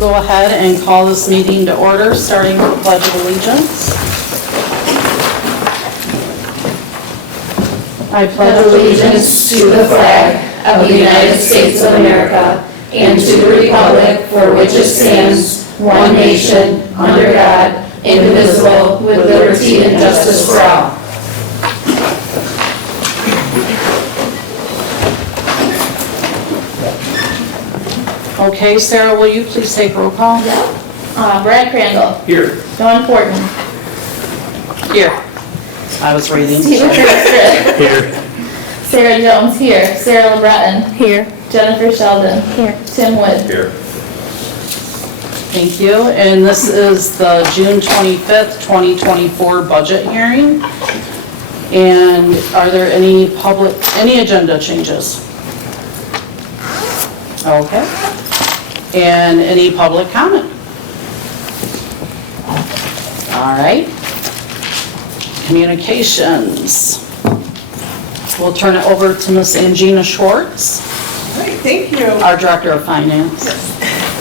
go ahead and call this meeting to order, starting with the Pledge of Allegiance. I pledge allegiance to the flag of the United States of America and to the republic for which it stands, one nation, under God, indivisible, with liberty and justice for all. Okay, Sarah, will you please take roll call? Brad Crandall. Here. Dawn Fortin. Here. I was reading. Stephen Christopher. Here. Sarah Jones here. Sarah LeBreton. Here. Jennifer Sheldon. Here. Tim Wood. Here. Thank you. And this is the June 25th, 2024 budget hearing. And are there any agenda changes? Okay. And any public comment? All right. Communications. We'll turn it over to Ms. Angina Schwartz, All right, thank you. our Director of Finance.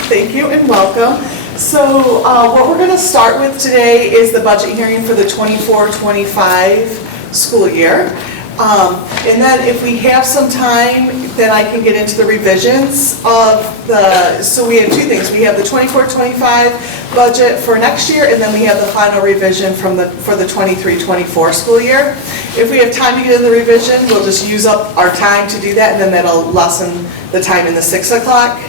Thank you and welcome. So what we're going to start with today is the budget hearing for the 24-25 school year. And then if we have some time, then I can get into the revisions of so we have two things. We have the 24-25 budget for next year, and then we have the final revision for the 23-24 school year. If we have time to get in the revision, we'll just use up our time to do that, and then that'll lessen the time in the 6 o'clock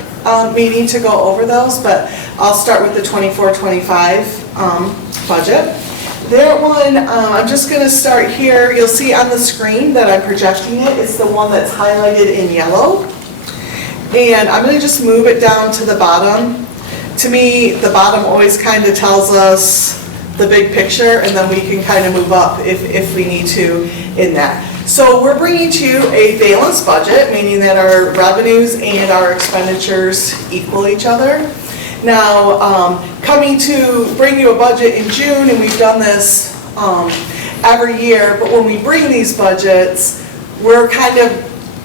meeting to go over those. But I'll start with the 24-25 budget. That one, I'm just going to start here. You'll see on the screen that I'm projecting it. It's the one that's highlighted in yellow. And I'm going to just move it down to the bottom. To me, the bottom always kind of tells us the big picture, and then we can kind of move up if we need to in that. So we're bringing to you a balanced budget, meaning that our revenues and our expenditures equal each other. Now, coming to bring you a budget in June, and we've done this every year, but when we bring these budgets, we're kind of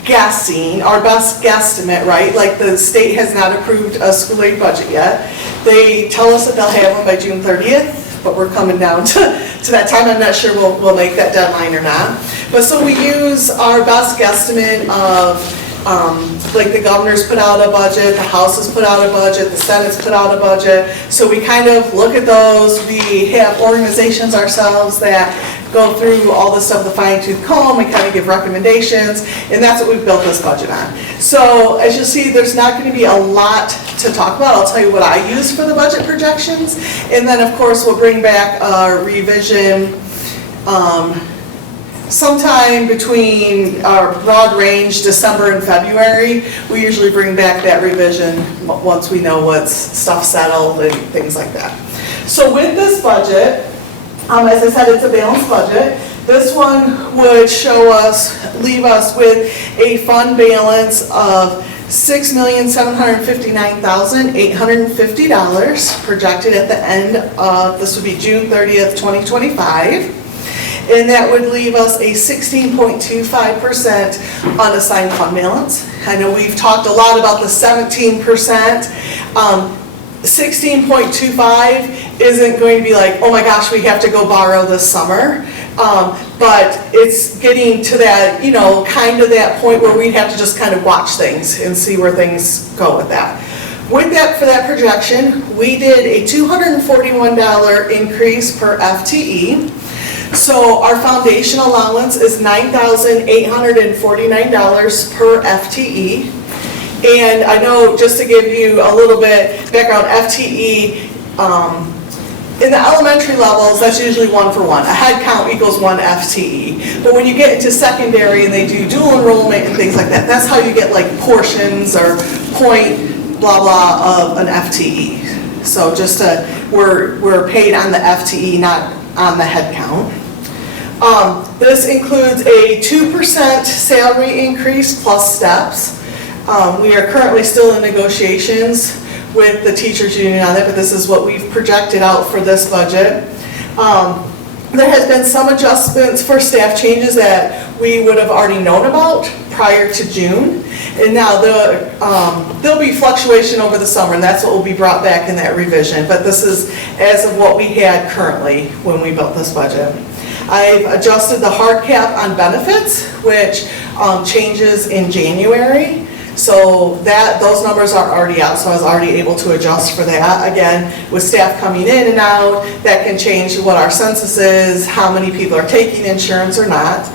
guessing, our best guesstimate, right? Like the state has not approved a school aid budget yet. They tell us that they'll have one by June 30th, but we're coming down to that time. I'm not sure we'll make that deadline or not. But so we use our best guesstimate of like the governor's put out a budget, the House has put out a budget, the Senate's put out a budget. So we kind of look at those. We have organizations ourselves that go through all this stuff, the fine-tooth comb, we kind of give recommendations, and that's what we've built this budget on. So as you'll see, there's not going to be a lot to talk about. I'll tell you what I use for the budget projections, and then of course we'll bring back a revision sometime between our broad range, December and February. We usually bring back that revision once we know what's stuff settled and things like that. So with this budget, as I said, it's a balanced budget. This one would leave us with a fund balance of $6,759,850 projected at the end of, this would be June 30th, 2025. And that would leave us a 16.25% unassigned fund balance. I know we've talked a lot about the 17%. 16.25 isn't going to be like, oh my gosh, we have to go borrow this summer. But it's getting to that, kind of that point where we'd have to just kind of watch things and see where things go with that. With that, for that projection, we did a $241 increase per FTE. So our foundation allowance is $9,849 per FTE. And I know, just to give you a little bit background, FTE, in the elementary levels, that's usually 1 for 1. A head count equals 1 FTE. But when you get into secondary and they do dual enrollment and things like that, that's how you get like portions or point blah blah of an FTE. So just we're paid on the FTE, not on the head count. This includes a 2% salary increase plus steps. We are currently still in negotiations with the teachers union on it, but this is what we've projected out for this budget. There has been some adjustments for staff changes that we would have already known about prior to June. And now there'll be fluctuation over the summer, and that's what will be brought back in that revision. But this is as of what we had currently when we built this budget. I've adjusted the hard cap on benefits, which changes in January. So those numbers are already out, so I was already able to adjust for that. Again, with staff coming in and out, that can change what our census is, how many people are taking insurance or not.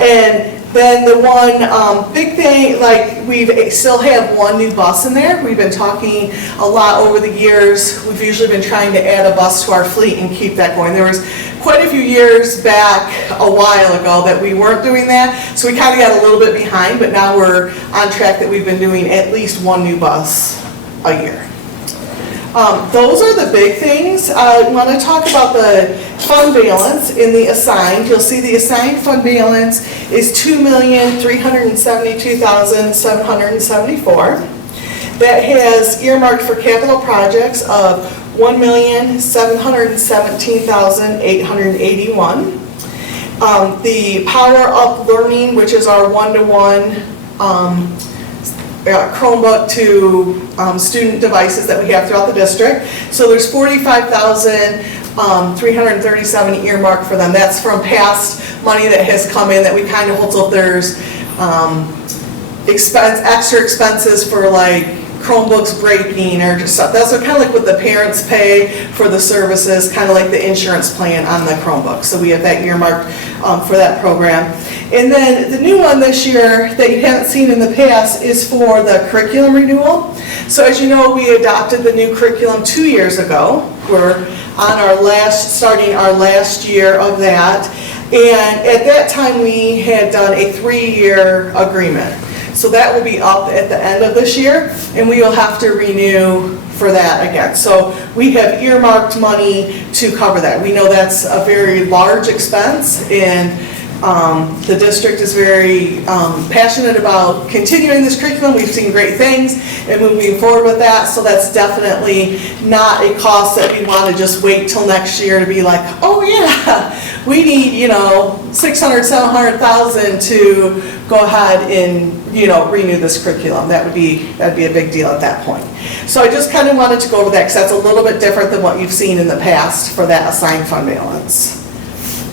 And then the one big thing, like we still have one new bus in there. We've been talking a lot over the years. We've usually been trying to add a bus to our fleet and keep that going. There was quite a few years back, a while ago, that we weren't doing that. So we kind of got a little bit behind, but now we're on track that we've been doing at least one new bus a year. Those are the big things. I want to talk about the fund balance in the assigned. You'll see the assigned fund balance is $2,372,774. That has earmarked for capital projects of $1,717,881. The Power Up Learning, which is our one-to-one Chromebook to student devices that we have throughout the district. So there's $45,337 earmarked for them. That's from past money that has come in that we kind of hold. So if there's extra expenses for like Chromebooks breaking or just stuff, that's kind of like what the parents pay for the services, kind of like the insurance plan on the Chromebook. So we have that earmarked for that program. And then the new one this year that you haven't seen in the past is for the curriculum renewal. So as you know, we adopted the new curriculum 2 years ago. We're on starting our last year of that. And at that time, we had done a 3-year agreement. So that will be up at the end of this year, and we will have to renew for that again. So we have earmarked money to cover that. We know that's a very large expense, and the district is very passionate about continuing this curriculum. We've seen great things and moving forward with that, so that's definitely not a cost that we want to just wait till next year to be like, oh yeah, we need, $600,000, $700,000 to go ahead and, renew this curriculum. That'd be a big deal at that point. So I just kind of wanted to go over that because that's a little bit different than what you've seen in the past for that assigned fund balance.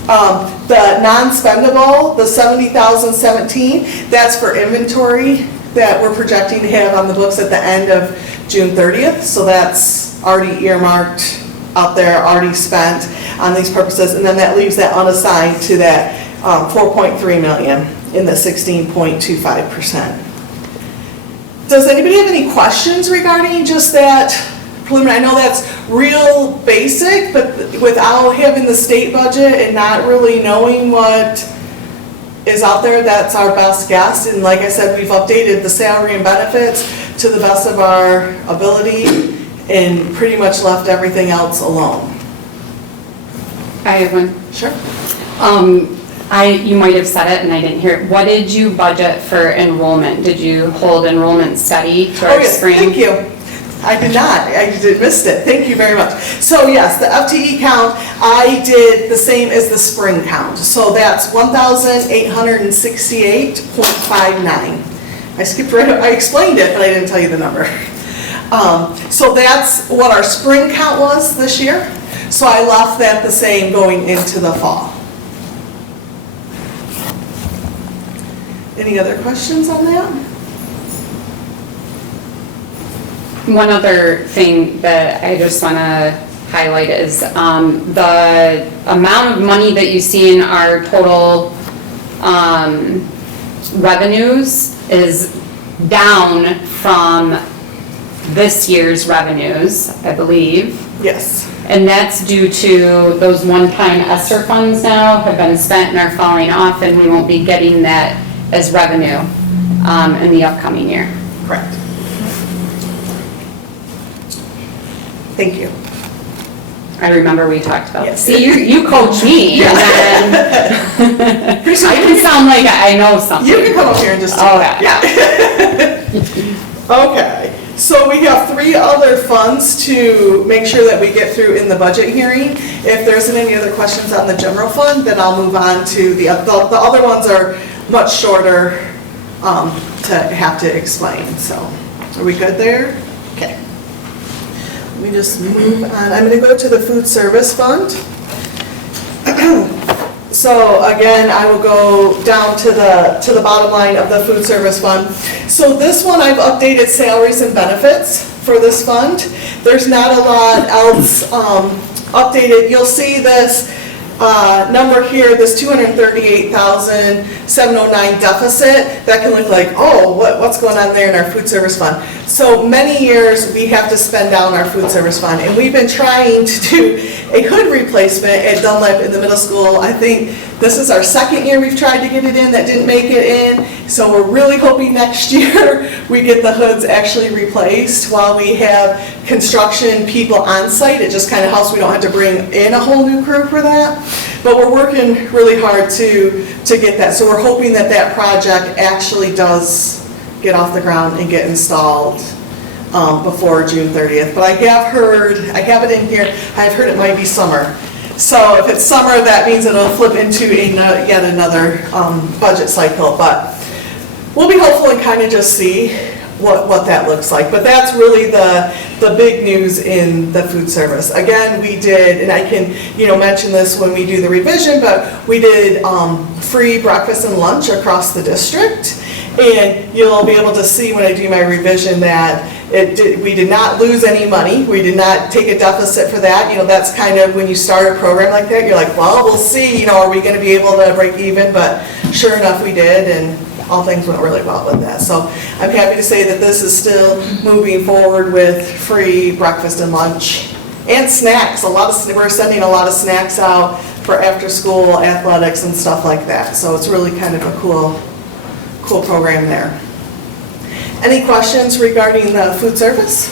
The non-spendable, the $70,017, that's for inventory that we're projecting to have on the books at the end of June 30th. So that's already earmarked out there, already spent on these purposes. And then that leaves that unassigned to that $4.3 million in the 16.25%. Does anybody have any questions regarding just that preliminary? I know that's real basic, but without having the state budget and not really knowing what is out there, that's our best guess. And like I said, we've updated the salary and benefits to the best of our ability and pretty much left everything else alone. I have one. Sure. You might have said it and I didn't hear it. What did you budget for enrollment? Did you hold enrollment steady towards spring? Thank you. I did not. I missed it. Thank you very much. So yes, the FTE count, I did the same as the spring count. So that's 1,868.59. I skipped right up. I explained it, but I didn't tell you the number. So that's what our spring count was this year. So I left that the same going into the fall. Any other questions on that? One other thing that I just want to highlight is the amount of money that you see in our total revenues is down from this year's revenues, I believe. Yes. And that's due to those one-time ESSER funds now have been spent and are falling off, and we won't be getting that as revenue in the upcoming year. Correct. Thank you. I remember we talked about Yes. this. See, you coach me, and then I can sound like I know something. You can come up here and just do Oh, that. Yeah. Okay. So we have 3 other funds to make sure that we get through in the budget hearing. If there isn't any other questions on the general fund, then I'll move on to the other ones are much shorter to have to explain. So are we good there? Okay. Let me just move on. I'm going to go to the food service fund. So again, I will go down to the bottom line of the food service fund. So this one, I've updated salaries and benefits for this fund. There's not a lot else updated. You'll see this number here, this $238,709 deficit. That can look like, oh, what's going on there in our food service fund? So many years we have to spend down our food service fund, and we've been trying to do a hood replacement at Dunlap in the middle school. I think this is our 2nd year we've tried to get it in that didn't make it in. So we're really hoping next year we get the hoods actually replaced while we have construction people on site. It just kind of helps, we don't have to bring in a whole new crew for that. But we're working really hard to get that. So we're hoping that that project actually does get off the ground and get installed before June 30th. But I have it in here, I've heard it might be summer. So if it's summer, that means it'll flip into yet another budget cycle. But we'll be hopeful and kind of just see what that looks like. But that's really the big news in the food service. Again, we did, and I can mention this when we do the revision, but we did free breakfast and lunch across the district. And you'll be able to see when I do my revision that we did not lose any money. We did not take a deficit for that. That's kind of when you start a program like that, you're like, well, we'll see, are we going to be able to break even? But sure enough, we did, and all things went really well with that. So I'm happy to say that this is still moving forward with free breakfast and lunch and snacks. We're sending a lot of snacks out for after school athletics and stuff like that. So it's really kind of a cool program there. Any questions regarding the food service?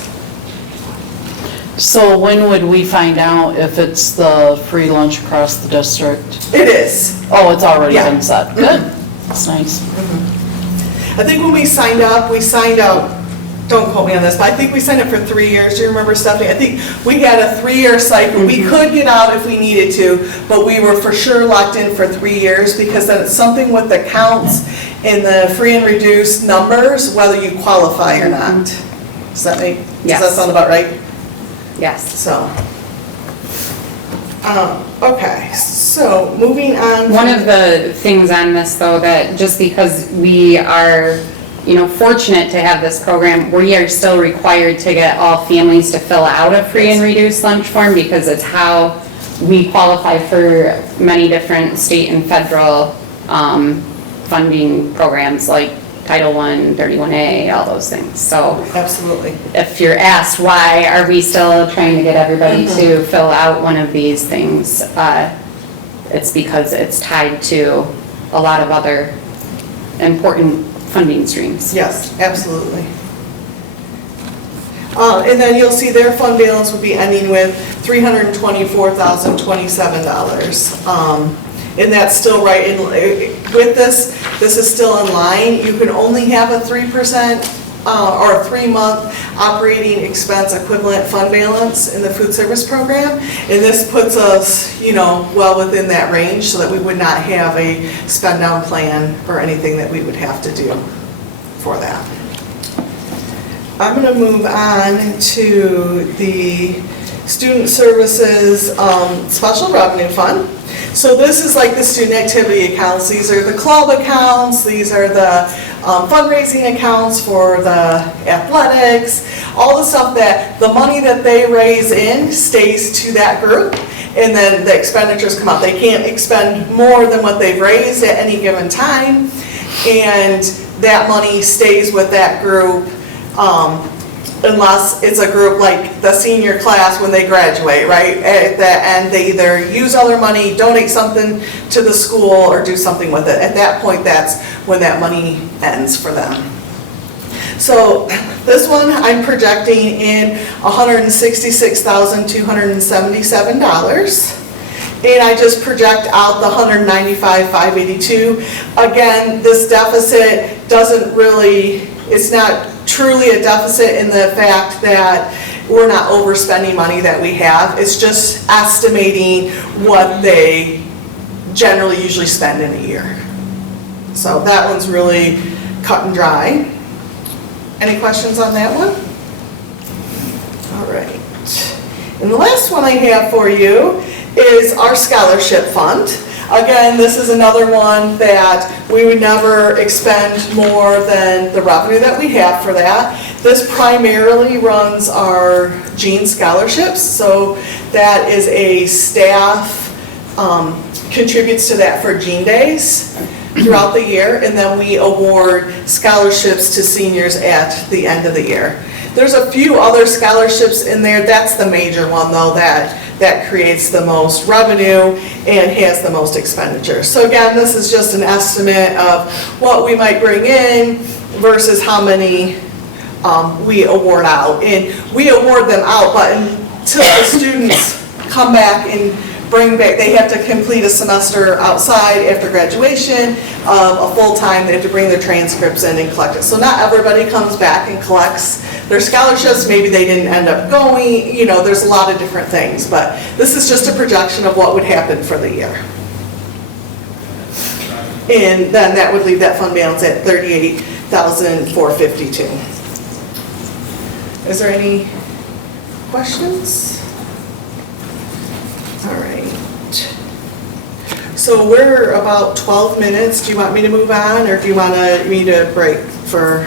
So when would we find out if it's the free lunch across the district? It is. Oh, it's already Yeah. been set. Good. That's nice. I think when we signed out, don't quote me on this, but I think we signed up for 3 years. Do you remember, Stephanie? I think we had a 3-year cycle. We could get out if we needed to, but we were for sure locked in for 3 years because then it's something with the counts and the free and reduced numbers, whether you qualify or not. Does that sound about right? Yes. So, okay, so moving on. One of the things on this though, that just because we are fortunate to have this program, we are still required to get all families to fill out a free and reduced lunch form because it's how we qualify for many different state and federal funding programs like Title I, 31A, all those things. So Absolutely. if you're asked why are we still trying to get everybody to fill out one of these things, it's because it's tied to a lot of other important funding streams. Yes, absolutely. And then you'll see their fund balance would be ending with $324,027. And that's still right in, with this is still in line. You can only have a 3% or a 3-month operating expense equivalent fund balance in the food service program. And this puts us, well within that range so that we would not have a spend down plan or anything that we would have to do for that. I'm going to move on to the Student Services Special Revenue Fund. So this is like the student activity accounts. These are the club accounts. These are the fundraising accounts for the athletics. All the stuff that the money that they raise in stays to that group, and then the expenditures come out. They can't expend more than what they've raised at any given time, and that money stays with that group unless it's a group like the senior class when they graduate, right? At the end, they either use all their money, donate something to the school, or do something with it. At that point, that's when that money ends for them. So this one, I'm projecting in $166,277. And I just project out the $195,582. Again, this deficit doesn't really, it's not truly a deficit in the fact that we're not overspending money that we have. It's just estimating what they generally usually spend in a year. So that one's really cut and dry. Any questions on that one? All right. And the last one I have for you is our scholarship fund. Again, this is another one that we would never expend more than the revenue that we have for that. This primarily runs our Gene scholarships, so that is a staff contributes to that for Gene Days throughout the year, and then we award scholarships to seniors at the end of the year. There's a few other scholarships in there. That's the major one, though, that creates the most revenue and has the most expenditure. So again, this is just an estimate of what we might bring in versus how many we award out. And we award them out, but until the students come back and bring back, they have to complete a semester outside after graduation of a full-time, they have to bring their transcripts in and collect it. So not everybody comes back and collects their scholarships, maybe they didn't end up going, you know, there's a lot of different things, but this is just a projection of what would happen for the year. And then that would leave that fund balance at $38,452. Is there any questions? All right. So we're about 12 minutes. Do you want me to move on, or do you want me to break for?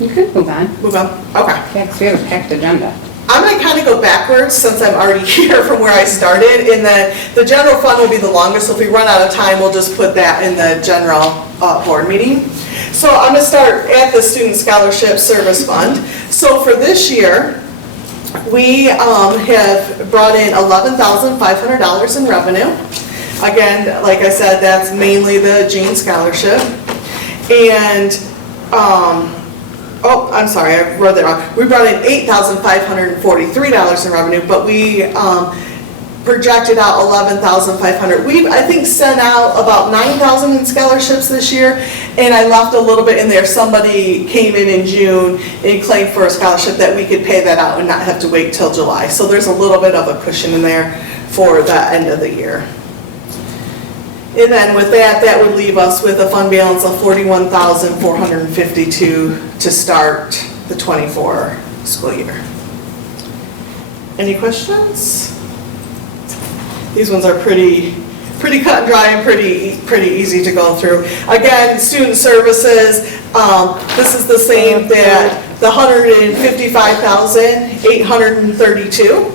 You could move on. Move on? Okay. Yeah, because we have a packed agenda. I'm going to kind of go backwards since I'm already here from where I started, and then the general fund will be the longest, so if we run out of time, we'll just put that in the general board meeting. So I'm going to start at the Student Scholarship Service Fund. So for this year, we have brought in $11,500 in revenue. Again, like I said, that's mainly the Gene Scholarship. And, oh, I'm sorry, I wrote that wrong. We brought in $8,543 in revenue, but we projected out $11,500. We've, I think, sent out about $9,000 in scholarships this year, and I left a little bit in there. Somebody came in June and claimed for a scholarship that we could pay that out and not have to wait till July. So there's a little bit of a cushion in there for the end of the year. And then with that, that would leave us with a fund balance of $41,452 to start the 24 school year. Any questions? These ones are pretty cut and dry and pretty easy to go through. Again, student services, this is the same, that the $155,832.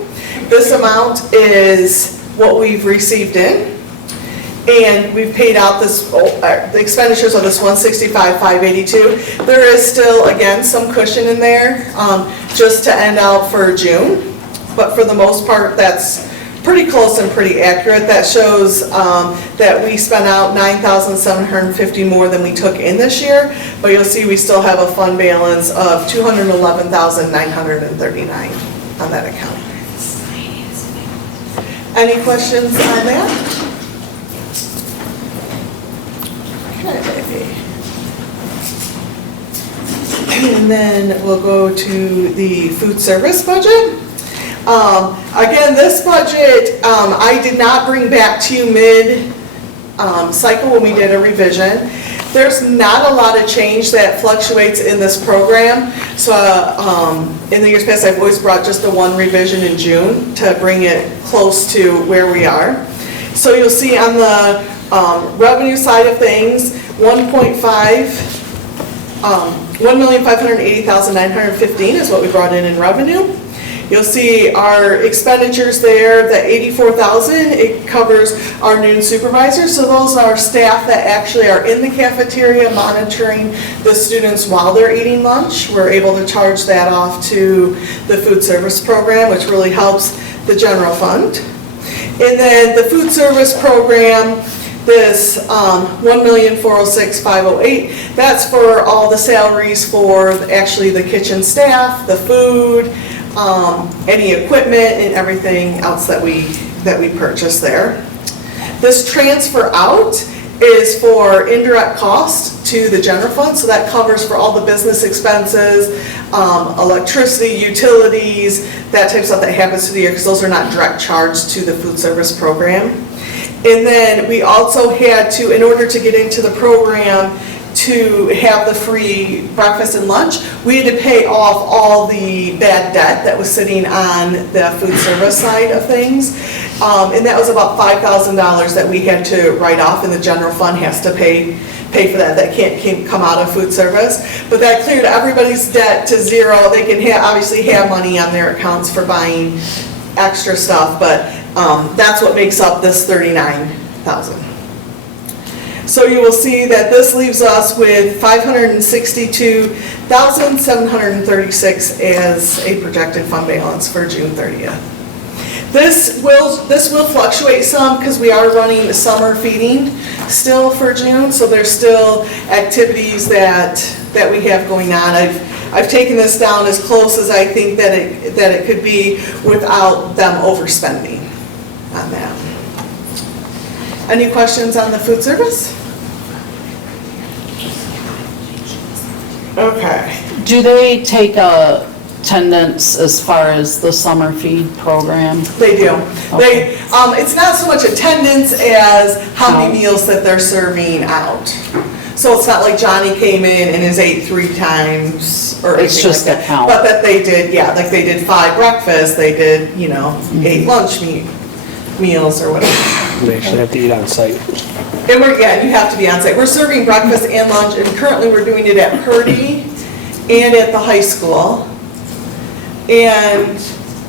This amount is what we've received in. And we've paid out this, the expenditures of this $165,582. There is still, again, some cushion in there just to end out for June. But for the most part, that's pretty close and pretty accurate. That shows that we spent out $9,750 more than we took in this year. But you'll see we still have a fund balance of $211,939 on that account. Any questions on that? Okay. And then we'll go to the food service budget. Again, this budget, I did not bring back to you mid-cycle when we did a revision. There's not a lot of change that fluctuates in this program. So in the years past, I've always brought just the one revision in June to bring it close to where we are. So you'll see on the revenue side of things, $1,580,915 is what we brought in revenue. You'll see our expenditures there, the $84,000, it covers our noon supervisors. So those are staff that actually are in the cafeteria monitoring the students while they're eating lunch. We're able to charge that off to the food service program, which really helps the general fund. And then the food service program, this $1,406,508, that's for all the salaries for actually the kitchen staff, the food, any equipment and everything else that we purchase there. This transfer out is for indirect cost to the general fund, so that covers for all the business expenses, electricity, utilities, that type of stuff that happens through the year, because those are not direct charged to the food service program. And then we also had to, in order to get into the program, to have the free breakfast and lunch, we had to pay off all the bad debt that was sitting on the food service side of things. And that was about $5,000 that we had to write off, and the general fund has to pay for that. That can't come out of food service. But that cleared everybody's debt to zero. They can obviously have money on their accounts for buying extra stuff, but that's what makes up this $39,000. So you will see that this leaves us with $562,736 as a projected fund balance for June 30th. This will fluctuate some because we are running the summer feeding still for June, so there's still activities that we have going on. I've taken this down as close as I think that it could be without them overspending on that. Any questions on the food service? Okay. Do they take attendance as far as the summer feed program? They do. Okay. It's not so much attendance as how many meals that they're serving out. So it's not like Johnny came in and has ate 3 times or anything. It's just like a that. count. But that they did, yeah, like they did 5 breakfasts, they did, 8 lunch meals or whatever. They actually have to eat on site. And you have to be on site. We're serving breakfast and lunch, and currently we're doing it at Purdy and at the high school. And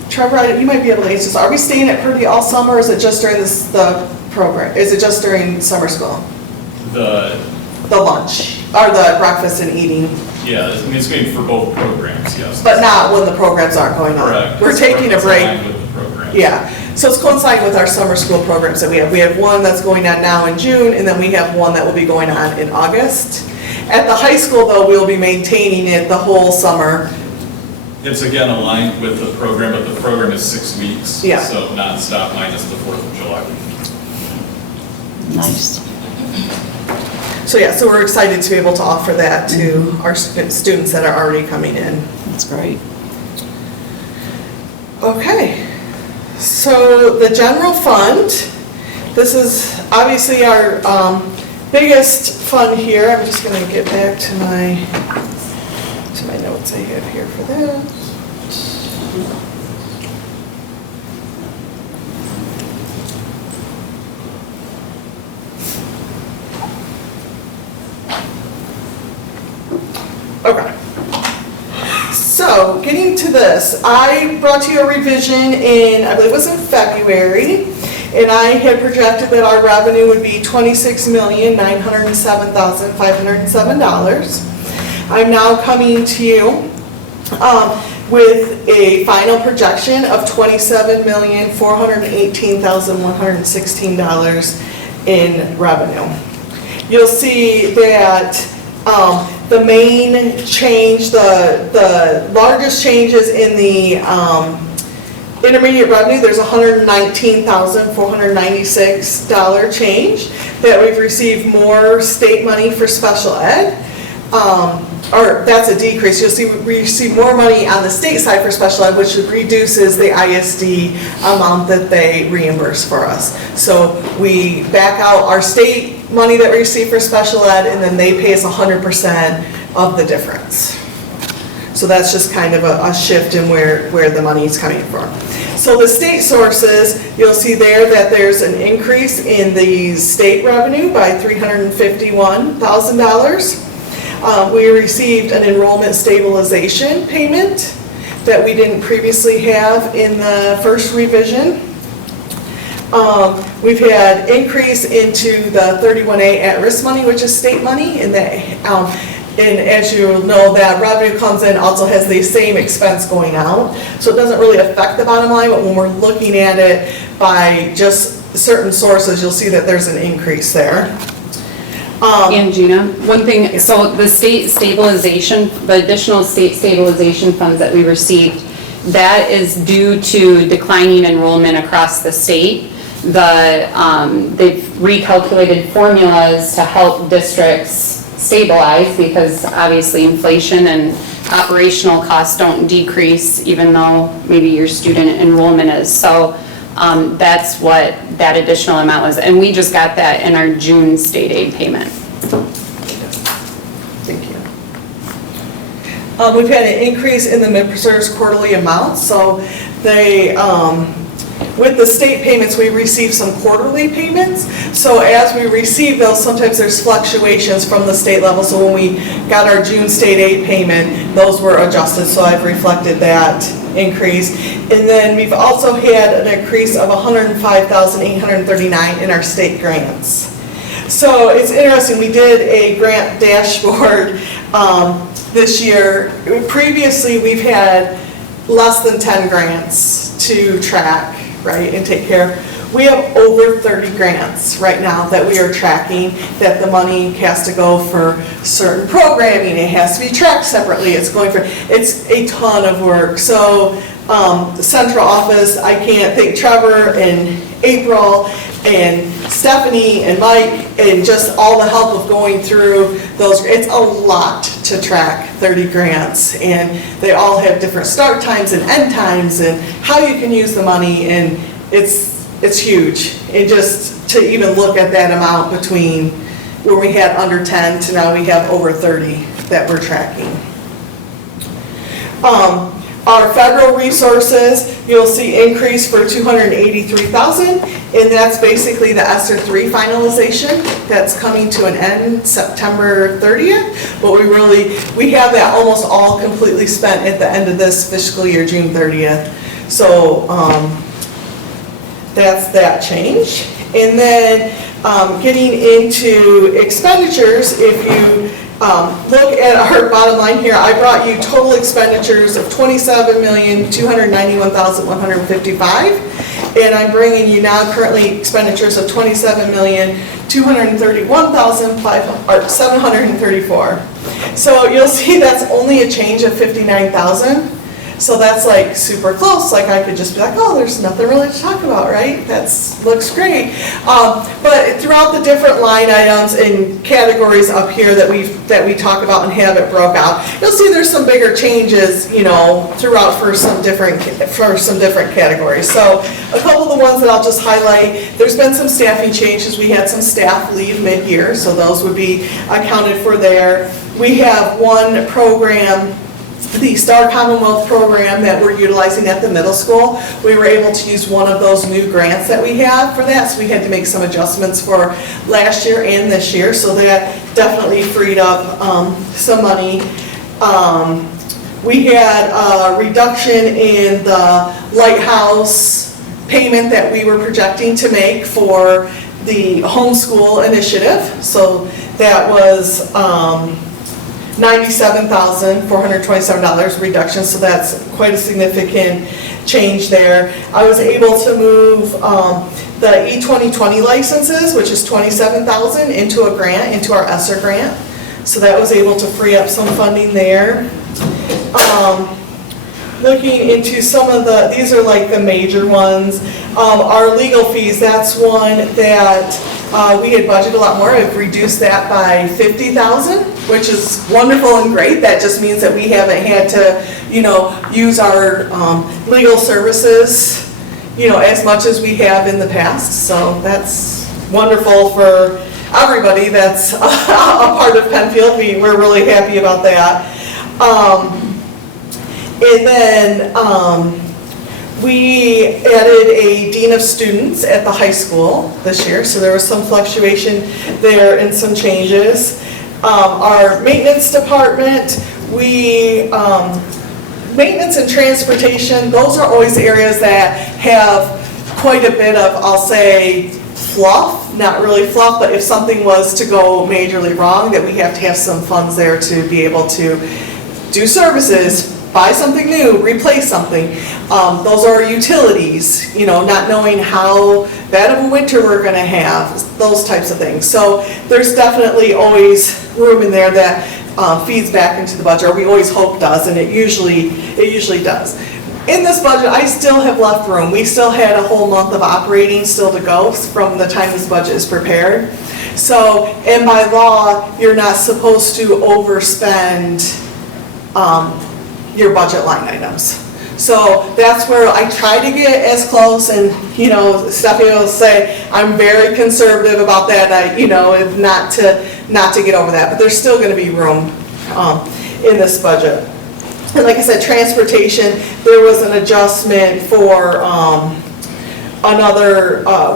Trevor, you might be able to answer this. Are we staying at Purdy all summer, or is it just during the program? Is it just during summer school? The lunch, or the breakfast and eating? Yeah, I mean, it's going for both programs, yes. But not when the programs aren't going on? Correct. We're taking a break. It's aligned with the program. Yeah, so it's coinciding with our summer school programs that we have. We have one that's going on now in June, and then we have one that will be going on in August. At the high school, though, we'll be maintaining it the whole summer. It's again aligned with the program, but the program is 6 weeks. Yeah. So nonstop minus the 4th of July week. Nice. So we're excited to be able to offer that to our students that are already coming in. That's great. Okay, so the general fund, this is obviously our biggest fund here. I'm just going to get back to my notes I have here for that. Okay. So, getting to this, I brought to you a revision in, I believe it was in February, and I had projected that our revenue would be $26,907,507. I'm now coming to you with a final projection of $27,418,116 in revenue. You'll see that the main change, the largest changes in the intermediate revenue, there's $119,496 change that we've received more state money for special ed. Or that's a decrease. You'll see we receive more money on the state side for special ed, which reduces the ISD amount that they reimburse for us. So we back out our state money that we receive for special ed, and then they pay us 100% of the difference. So that's just kind of a shift in where the money is coming from. So the state sources, you'll see there that there's an increase in the state revenue by $351,000. We received an enrollment stabilization payment that we didn't previously have in the first revision. We've had increase into the 31A at-risk money, which is state money, and that, and as you know, that revenue comes in, also has the same expense going out. So it doesn't really affect the bottom line, but when we're looking at it by just certain sources, you'll see that there's an increase there. And Gina, one thing, so the state stabilization, the additional state stabilization funds that we received, that is due to declining enrollment across the state. They've recalculated formulas to help districts stabilize because obviously inflation and operational costs don't decrease even though maybe your student enrollment is. So that's what that additional amount was. And we just got that in our June state aid payment. Thank you. We've had an increase in the mid-reserves quarterly amount, so they, with the state payments, we receive some quarterly payments. So as we receive those, sometimes there's fluctuations from the state level. So when we got our June state aid payment, those were adjusted, so I've reflected that increase. And then we've also had an increase of $105,839 in our state grants. So it's interesting, we did a grant dashboard this year. Previously, we've had less than 10 grants to track, right, and take care of. We have over 30 grants right now that we are tracking, that the money has to go for certain programming, it has to be tracked separately, it's a ton of work. So the central office, I can't thank Trevor and April and Stephanie and Mike and just all the help of going through those. It's a lot to track 30 grants, and they all have different start times and end times and how you can use the money, and it's huge. And just to even look at that amount between where we had under 10 to now we have over 30 that we're tracking. Our federal resources, you'll see increase for $283,000, and that's basically the ESSER 3 finalization that's coming to an end September 30th. But we have that almost all completely spent at the end of this fiscal year, June 30th. So that's that change. And then getting into expenditures, if you look at our bottom line here, I brought you total expenditures of $27,291,155, and I'm bringing you now currently expenditures of $27,231,734. So you'll see that's only a change of $59,000. So that's like super close, like I could just be like, oh, there's nothing really to talk about, right? Looks great. But throughout the different line items and categories up here that we talk about and have it broke out, you'll see there's some bigger changes, throughout for some different categories. So a couple of the ones that I'll just highlight, there's been some staffing changes. We had some staff leave mid-year, so those would be accounted for there. We have one program, the Star Commonwealth program that we're utilizing at the middle school. We were able to use one of those new grants that we have for that, so we had to make some adjustments for last year and this year, so that definitely freed up some money. We had a reduction in the Lighthouse payment that we were projecting to make for the homeschool initiative, so that was $97,427 reduction, so that's quite a significant change there. I was able to move the E2020 licenses, which is $27,000, into a grant, into our ESSER grant. So that was able to free up some funding there. Looking into some of these are like the major ones. Our legal fees, that's one that we had budgeted a lot more. I've reduced that by $50,000, which is wonderful and great. That just means that we haven't had to, use our legal services, as much as we have in the past. So that's wonderful for everybody that's a part of Pennfield. We're really happy about that. And then we added a dean of students at the high school this year, so there was some fluctuation there and some changes. Our maintenance department, maintenance and transportation, those are always areas that have quite a bit of, I'll say, fluff, not really fluff, but if something was to go majorly wrong, that we have to have some funds there to be able to do services, buy something new, replace something. Those are utilities, not knowing how bad of a winter we're going to have, those types of things. So there's definitely always room in there that feeds back into the budget, or we always hope does, and it usually does. In this budget, I still have left room. We still had a whole month of operating still to go from the time this budget is prepared. So, and by law, you're not supposed to overspend your budget line items. So that's where I try to get as close, and, you know, Stephanie will say, I'm very conservative about that, not to get over that, but there's still gonna be room in this budget. And like I said, transportation, there was an adjustment for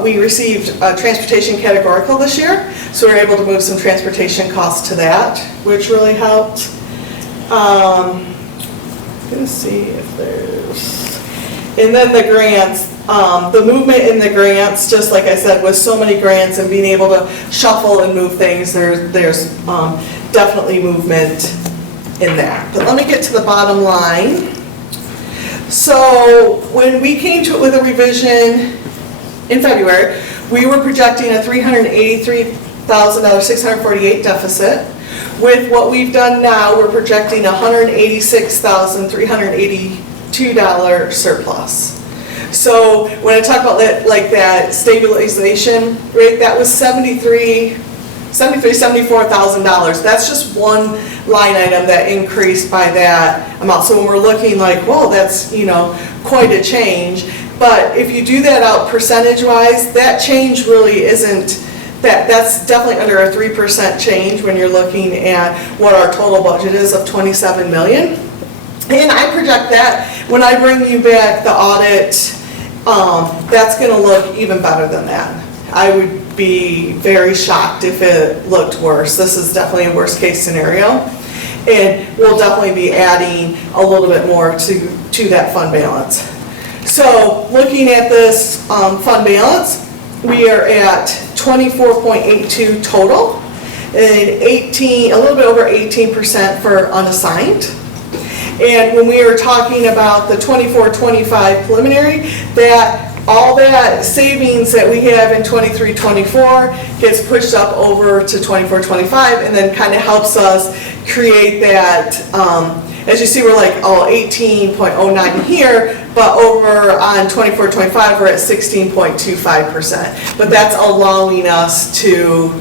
we received a transportation categorical this year, so we were able to move some transportation costs to that, which really helped. Gonna see if there's, and then the grants, the movement in the grants, just like I said, with so many grants and being able to shuffle and move things, there's definitely movement in that. But let me get to the bottom line. So when we came to it with a revision in February, we were projecting a $383,000, 648 deficit. With what we've done now, we're projecting $186,382 surplus. So when I talk about that, like that stabilization rate, that was $74,000. That's just one line item that increased by that amount. So when we're looking like, whoa, that's, quite a change. But if you do that out percentage-wise, that change really isn't, that's definitely under a 3% change when you're looking at what our total budget is of $27 million. And I project that when I bring you back the audit, that's gonna look even better than that. I would be very shocked if it looked worse. This is definitely a worst case scenario. And we'll definitely be adding a little bit more to that fund balance. So looking at this fund balance, we are at 24.82 total, and a little bit over 18% for unassigned. And when we were talking about the 24-25 preliminary, that all that savings that we have in 23-24 gets pushed up over to 24-25, and then kind of helps us create that, as you see, we're like, 18.09 here, but over on 24-25, we're at 16.25%. But that's allowing us to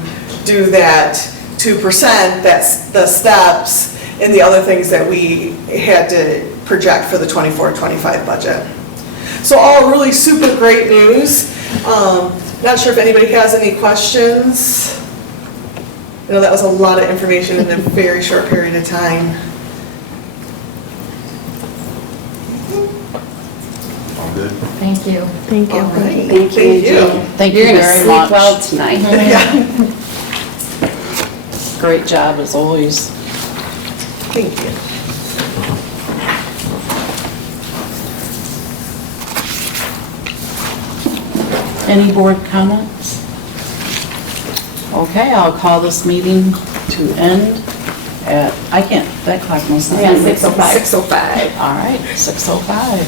do that 2%, that's the steps, and the other things that we had to project for the 24-25 budget. So all really super great news. Not sure if anybody has any questions. I know that was a lot of information in a very short period of time. All good. Thank you. Thank you. All right. Thank you. Thank You're you gonna very sleep much. well tonight. Great job as always. Thank you. Any board comments? Okay, I'll call this meeting to end at, that clock must not. Yeah, 6:05. 6:05. All right, 6:05.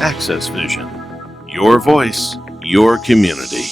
Access Vision. Your voice, your community.